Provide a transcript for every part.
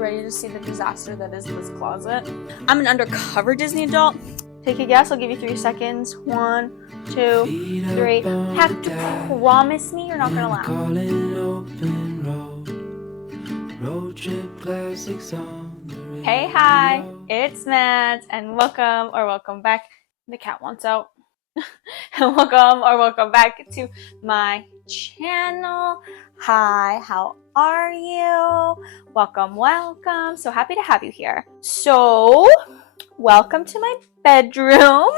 you ready to see the disaster that is this closet? I'm an undercover Disney adult. Take a guess. I'll give you 3 seconds. 1, 2, 3. Have to promise me you're not gonna laugh. Hey, hi, it's Matt, and welcome back. The cat wants out. And welcome back to my channel. Hi, how are you? Welcome. So happy to have you here. So, welcome to my bedroom.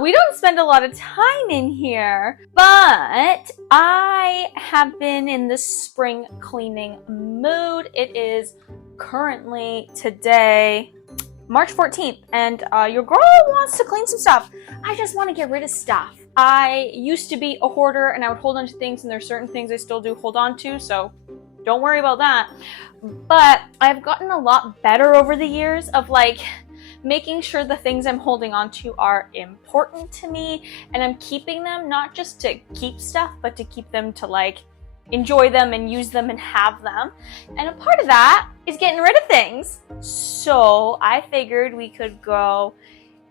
We don't spend a lot of time in here, but I have been in the spring cleaning mood. It is currently today, March 14th, and your girl wants to clean some stuff. I just want to get rid of stuff. I used to be a hoarder and I would hold on to things, and there's certain things I still do hold on to, so don't worry about that. But I've gotten a lot better over the years of making sure the things I'm holding on to are important to me, and I'm keeping them not just to keep stuff, but to keep them to enjoy them and use them and have them. And a part of that is getting rid of things. So I figured we could go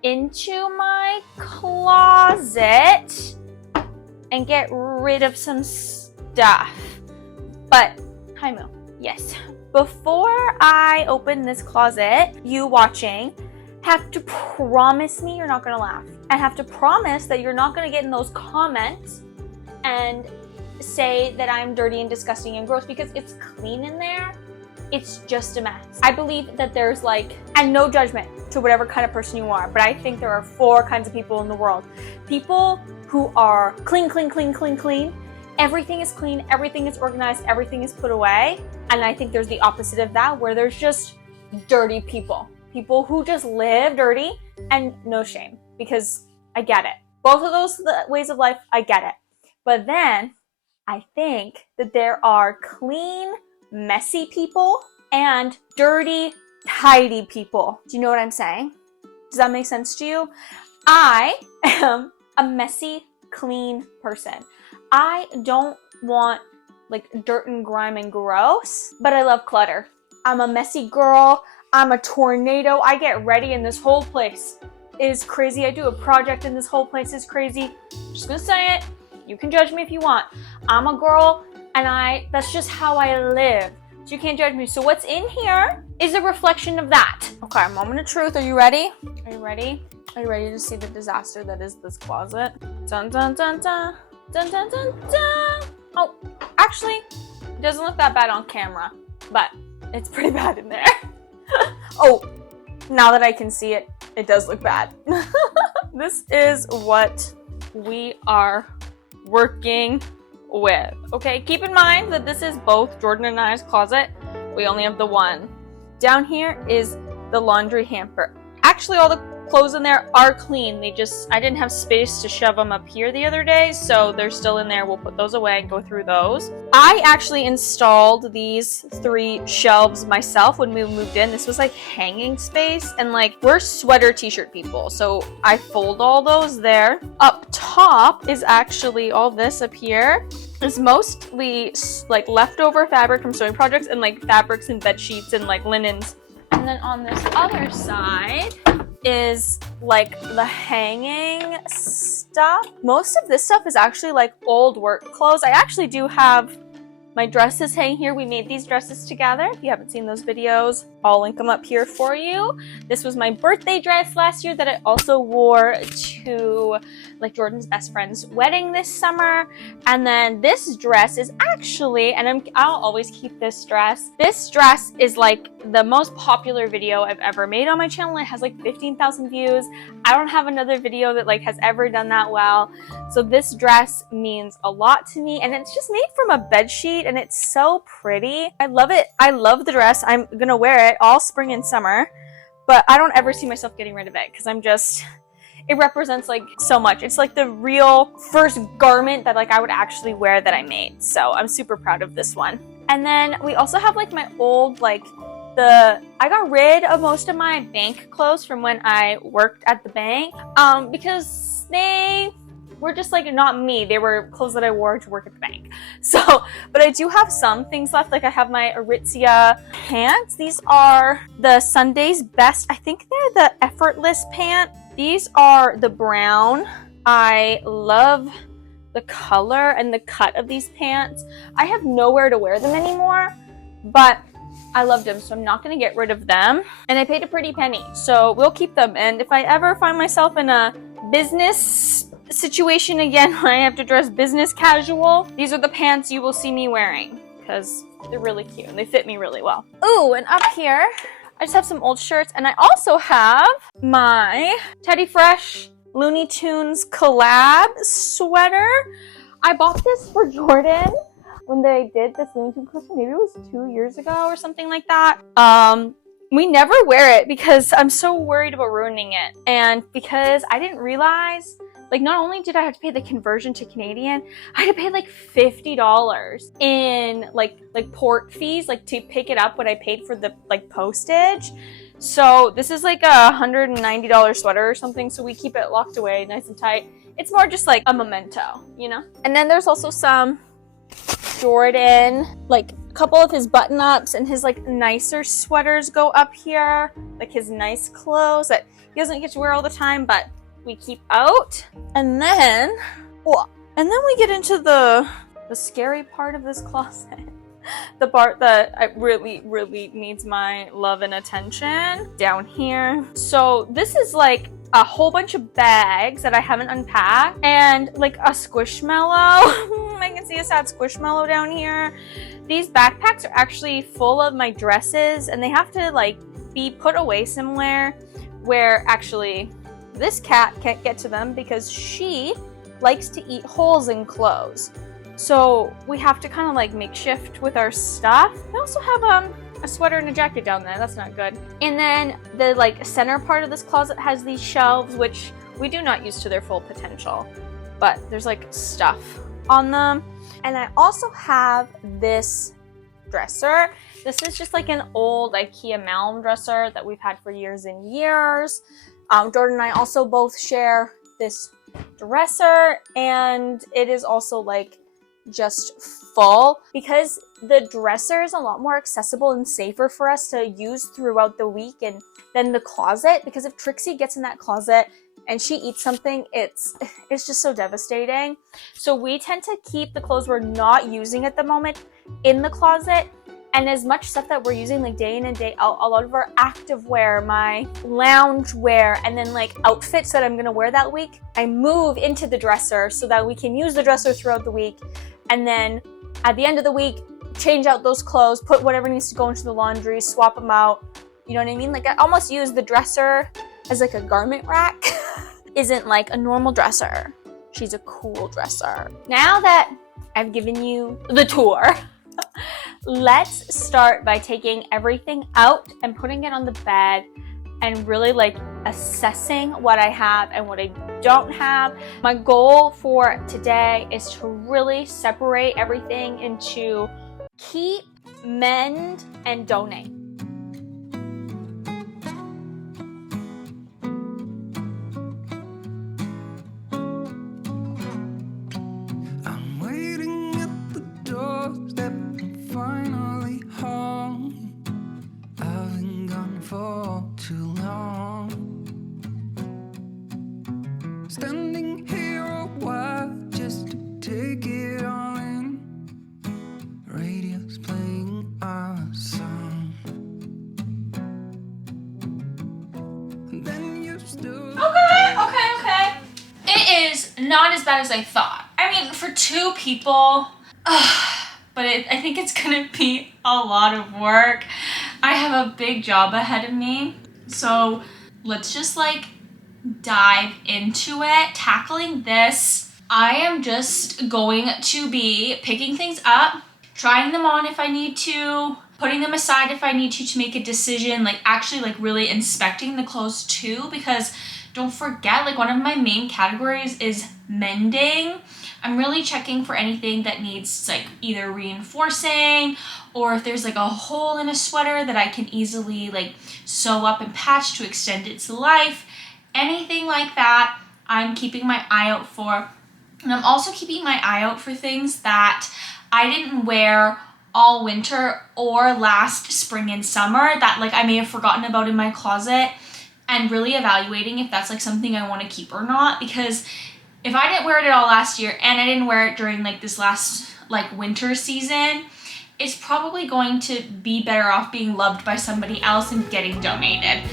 into my closet and get rid of some stuff. But, hi Moo, yes. Before I open this closet, you watching have to promise me you're not gonna laugh. And have to promise that you're not gonna get in those comments and say that I'm dirty and disgusting and gross, because it's clean in there. It's just a mess. I believe that there's and no judgment to whatever kind of person you are, but I think there are 4 kinds of people in the world. People who are clean. Everything is clean, everything is organized, everything is put away. And I think there's the opposite of that, where there's just dirty people. People who just live dirty and no shame, because I get it. Both of those ways of life, I get it. But then I think that there are clean, messy people and dirty, tidy people. Do you know what I'm saying? Does that make sense to you? I am a messy, clean person. I don't want dirt and grime and gross, but I love clutter. I'm a messy girl. I'm a tornado. I get ready and this whole place is crazy. I do a project and this whole place is crazy. I'm just gonna say it. You can judge me if you want. I'm a girl and that's just how I live. So you can't judge me. So what's in here is a reflection of that. Okay, moment of truth. Are you ready? Are you ready? Are you ready to see the disaster that is this closet? Dun dun dun dun. Dun dun dun dun. Oh, actually, it doesn't look that bad on camera, but it's pretty bad in there. Oh, now that I can see it, it does look bad. This is what we are working with. Okay, keep in mind that this is both Jordan and I's closet. We only have the one. Down here is the laundry hamper. Actually, all the clothes in there are clean. I didn't have space to shove them up here the other day, so they're still in there. We'll put those away and go through those. I actually installed these 3 shelves myself when we moved in. This was hanging space, and we're sweater t-shirt people, so I fold all those there. Up top is actually all this up here is mostly leftover fabric from sewing projects and fabrics and bed sheets and linens. And then on this other side is the hanging stuff. Most of this stuff is actually old work clothes. I actually do have my dresses hanging here. We made these dresses together. If you haven't seen those videos, I'll link them up here for you. This was my birthday dress last year that I also wore to Jordan's best friend's wedding this summer. And then this dress is actually, and I'll always keep this dress. This dress is the most popular video I've ever made on my channel. It has 15,000 views. I don't have another video that has ever done that well. So this dress means a lot to me, and it's just made from a bed sheet, and it's so pretty. I love it. I love the dress. I'm gonna wear it all spring and summer, but I don't ever see myself getting rid of it because it represents so much. It's the real first garment that I would actually wear that I made. So I'm super proud of this one. And then we also have my old I got rid of most of my bank clothes from when I worked at the bank because they were just like not me. They were clothes that I wore to work at the bank. So, but I do have some things left. Like I have my Aritzia pants. These are the Sunday's Best. I think they're the Effortless pant. These are the brown. I love the color and the cut of these pants. I have nowhere to wear them anymore, but I loved them, so I'm not going to get rid of them. And I paid a pretty penny, so we'll keep them. And if I ever find myself in a business situation again where I have to dress business casual, these are the pants you will see me wearing because they're really cute and they fit me really well. Ooh, and up here, I just have some old shirts, and I also have my Teddy Fresh Looney Tunes collab sweater. I bought this for Jordan when they did this Looney Tunes collection. Maybe it was 2 years ago or something like that. We never wear it because I'm so worried about ruining it. And because I didn't realize, like, not only did I have to pay the conversion to Canadian, I had to pay like $50 in like port fees, like to pick it up when I paid for the like postage. So this is like a $190 sweater or something. So we keep it locked away nice and tight. It's more just like a memento, you know? And then there's also some Jordan, like a couple of his button-ups and his like nicer sweaters go up here, like his nice clothes that he doesn't get to wear all the time, but we keep out. And then we get into the scary part of this closet. The part that really needs my love and attention down here. So this is like a whole bunch of bags that I haven't unpacked and like a Squishmallow. I can see a sad Squishmallow down here. These backpacks are actually full of my dresses and they have to like be put away somewhere where actually this cat can't get to them because she likes to eat holes in clothes. So we have to kind of like make shift with our stuff. I also have a sweater and a jacket down there. That's not good. And then the like center part of this closet has these shelves, which we do not use to their full potential, but there's like stuff on them. And I also have this dresser. This is just like an old IKEA Malm dresser that we've had for years and years. Jordan and I also both share this dresser, and it is also like just full because the dresser is a lot more accessible and safer for us to use throughout the week and than the closet, because if Trixie gets in that closet and she eats something, it's just so devastating. So we tend to keep the clothes we're not using at the moment in the closet, and as much stuff that we're using like day in and day out, a lot of our active wear, my lounge wear, and then like outfits that I'm gonna wear that week, I move into the dresser so that we can use the dresser throughout the week. And then at the end of the week, change out those clothes, put whatever needs to go into the laundry, swap them out. You know what I mean? Like I almost use the dresser as like a garment rack. Isn't like a normal dresser. She's a cool dresser. Now that I've given you the tour, let's start by taking everything out and putting it on the bed and really like assessing what I have and what I don't have. My goal for today is to really separate everything into keep, mend, and donate. I'm waiting at the doorstep, I'm finally home. I've been gone for too long. Standing here a while just to take it all in. Radio's playing our song. And then you stood. Okay. It is not as bad as I thought. I mean, for two people, but I think it's gonna be a lot of work. I have a big job ahead of me. So let's just like dive into it. Tackling this, I am just going to be picking things up, trying them on if I need to, putting them aside if I need to make a decision, like actually like really inspecting the clothes too, because don't forget, like one of my main categories is mending. I'm really checking for anything that needs like either reinforcing, or if there's like a hole in a sweater that I can easily like sew up and patch to extend its life. Anything like that, I'm keeping my eye out for. And I'm also keeping my eye out for things that I didn't wear all winter or last spring and summer that like I may have forgotten about in my closet, and really evaluating if that's like something I want to keep or not. Because if I didn't wear it at all last year and I didn't wear it during like this last like winter season, it's probably going to be better off being loved by somebody else and getting donated.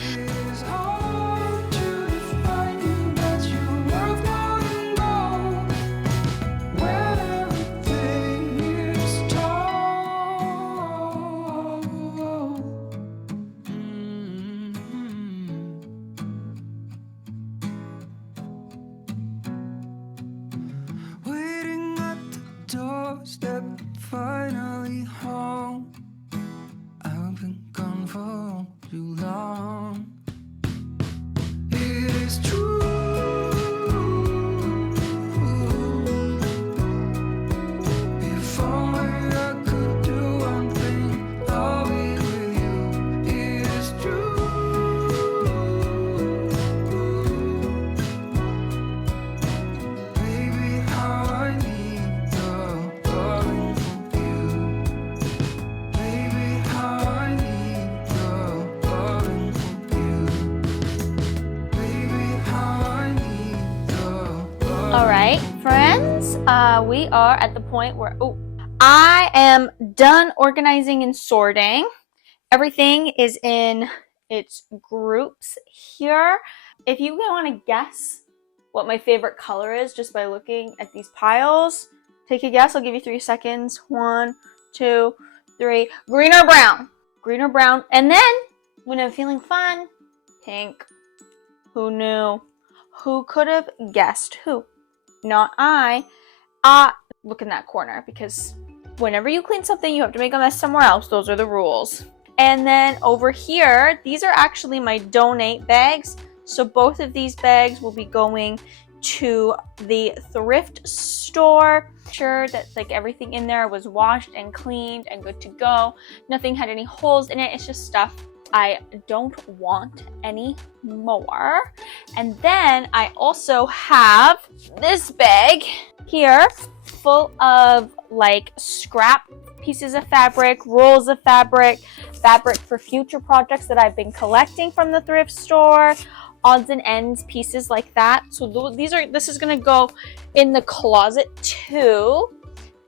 It's hard to define you, but you're worth more than gold. When everything is told. Waiting at the doorstep, finally home. I've been gone for too long. It is true. If only I could do one thing, I'll be with you. It is true. Baby, how I need the loving from you. Baby, how I need the loving from you. Baby, how I need the loving. All right, friends, we are at the point where I am done organizing and sorting. Everything is in its groups here. If you want to guess what my favorite color is just by looking at these piles, take a guess. I'll give you 3 seconds. 1, 2, 3. Green or brown? Green or brown. And then when I'm feeling fun, pink. Who knew? Who could have guessed? Who? Not I. Look in that corner, because whenever you clean something, you have to make a mess somewhere else. Those are the rules. And then over here, these are actually my donate bags. So both of these bags will be going to the thrift store. Sure that like everything in there was washed and cleaned and good to go. Nothing had any holes in it. It's just stuff I don't want anymore. And then I also have this bag here full of like scrap pieces of fabric, rolls of fabric, fabric for future projects that I've been collecting from the thrift store, odds and ends, pieces like that. So this is gonna go in the closet too.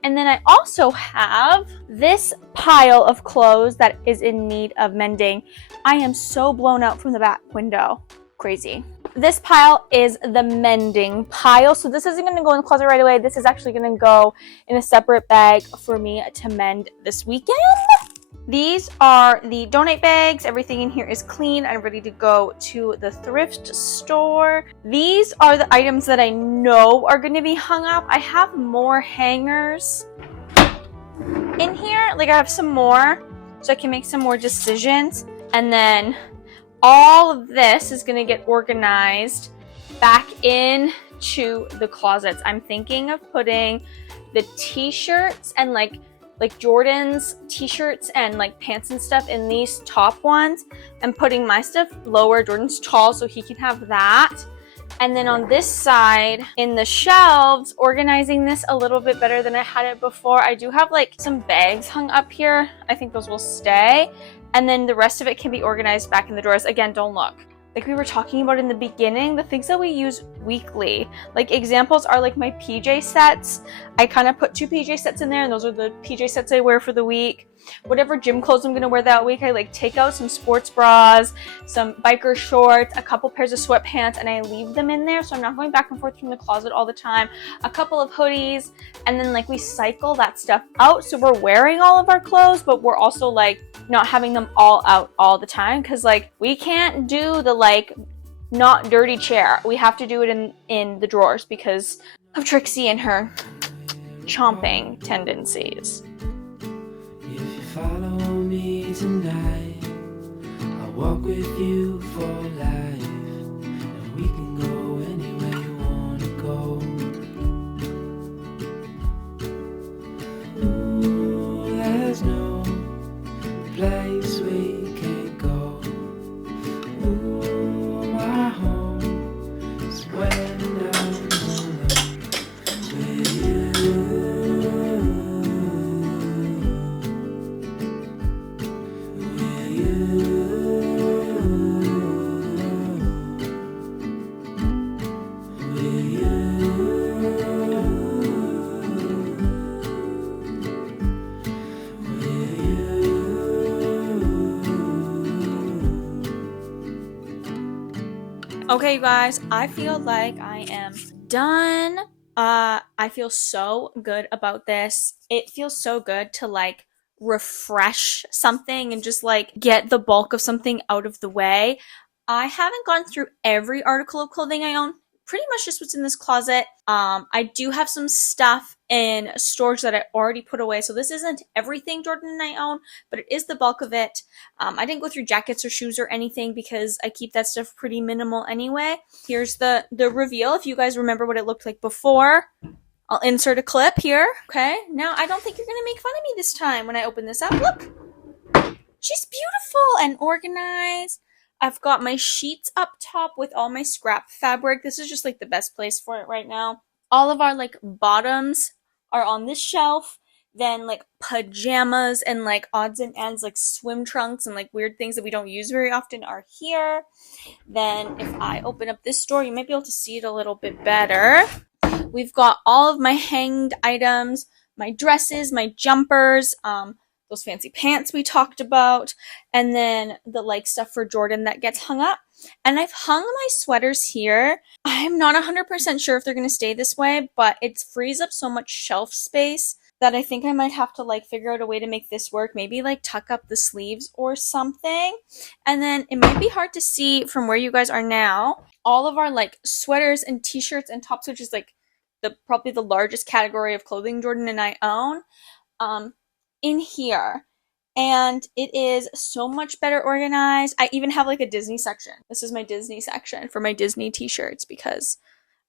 And then I also have this pile of clothes that is in need of mending. I am so blown out from the back window. Crazy. This pile is the mending pile. So this isn't going to go in the closet right away. This is actually going to go in a separate bag for me to mend this weekend. These are the donate bags. Everything in here is clean and ready to go to the thrift store. These are the items that I know are going to be hung up. I have more hangers in here. Like I have some more so I can make some more decisions. And then all of this is going to get organized back into the closets. I'm thinking of putting the t-shirts and like Jordan's t-shirts and like pants and stuff in these top ones, and putting my stuff lower. Jordan's tall, so he can have that. And then on this side in the shelves, organizing this a little bit better than I had it before. I do have like some bags hung up here. I think those will stay. And then the rest of it can be organized back in the drawers. Again, don't look. Like we were talking about in the beginning, the things that we use weekly. Like examples are like my PJ sets. I kind of put 2 PJ sets in there, and those are the PJ sets I wear for the week. Whatever gym clothes I'm going to wear that week, I like take out some sports bras, some biker shorts, a couple pairs of sweatpants, and I leave them in there so I'm not going back and forth from the closet all the time. A couple of hoodies, and then like we cycle that stuff out, so we're wearing all of our clothes, but we're also like not having them all out all the time, because like we can't do the like not dirty chair. We have to do it in the drawers because of Trixie and her chomping tendencies. If you follow me tonight, I'll walk with you for life, and we can go anywhere you wanna go. Ooh, there's no place we can't go. Ooh, my home is when I'm alone Okay, you guys, I feel like I am done. I feel so good about this. It feels so good to like refresh something and just like get the bulk of something out of the way. I haven't gone through every article of clothing I own. Pretty much just what's in this closet. I do have some stuff in storage that I already put away. So this isn't everything Jordan and I own, but it is the bulk of it. I didn't go through jackets or shoes or anything because I keep that stuff pretty minimal anyway. Here's the reveal. If you guys remember what it looked like before, I'll insert a clip here. Okay, now I don't think you're gonna make fun of me this time when I open this up. Look, she's beautiful and organized. I've got my sheets up top with all my scrap fabric. This is just like the best place for it right now. All of our like bottoms are on this shelf. Then like pajamas and like odds and ends like swim trunks and like weird things that we don't use very often are here. Then if I open up this door, you might be able to see it a little bit better. We've got all of my hanged items, my dresses, my jumpers, those fancy pants we talked about, and then the like stuff for Jordan that gets hung up. And I've hung my sweaters here. I'm not 100% sure if they're going to stay this way, but it frees up so much shelf space that I think I might have to like figure out a way to make this work. Maybe like tuck up the sleeves or something. And then it might be hard to see from where you guys are now. All of our like sweaters and t-shirts and tops, which is like probably the largest category of clothing Jordan and I own, in here. And it is so much better organized. I even have like a Disney section. This is my Disney section for my Disney t-shirts because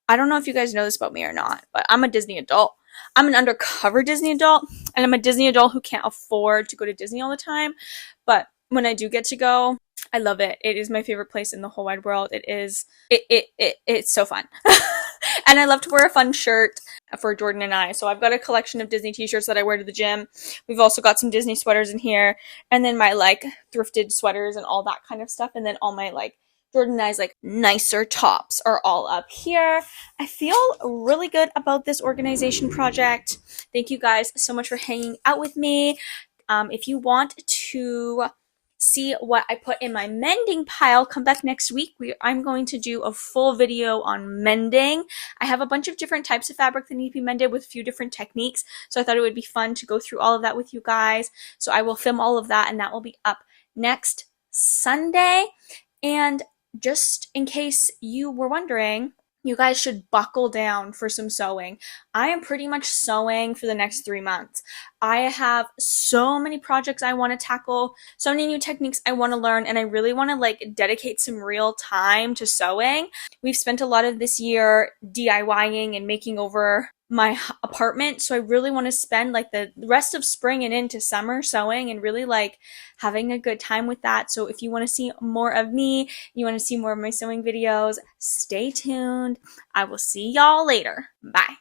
I don't know if you guys know this about me or not, but I'm a Disney adult. I'm an undercover Disney adult, and I'm a Disney adult who can't afford to go to Disney all the time. But when I do get to go, I love it. It is my favorite place in the whole wide world. It's so fun. And I love to wear a fun shirt for Jordan and I. So I've got a collection of Disney t-shirts that I wear to the gym. We've also got some Disney sweaters in here, and then my like thrifted sweaters and all that kind of stuff, and then all my like Jordan and I's like nicer tops are all up here. I feel really good about this organization project. Thank you guys so much for hanging out with me. If you want to see what I put in my mending pile, come back next week. I'm going to do a full video on mending. I have a bunch of different types of fabric that need to be mended with a few different techniques, so I thought it would be fun to go through all of that with you guys. So I will film all of that, and that will be up next Sunday. And just in case you were wondering, you guys should buckle down for some sewing. I am pretty much sewing for the next 3 months. I have so many projects I want to tackle, so many new techniques I want to learn, and I really want to like dedicate some real time to sewing. We've spent a lot of this year DIYing and making over my apartment, so I really want to spend like the rest of spring and into summer sewing and really like having a good time with that. So if you want to see more of me, you want to see more of my sewing videos, stay tuned. I will see y'all later. Bye.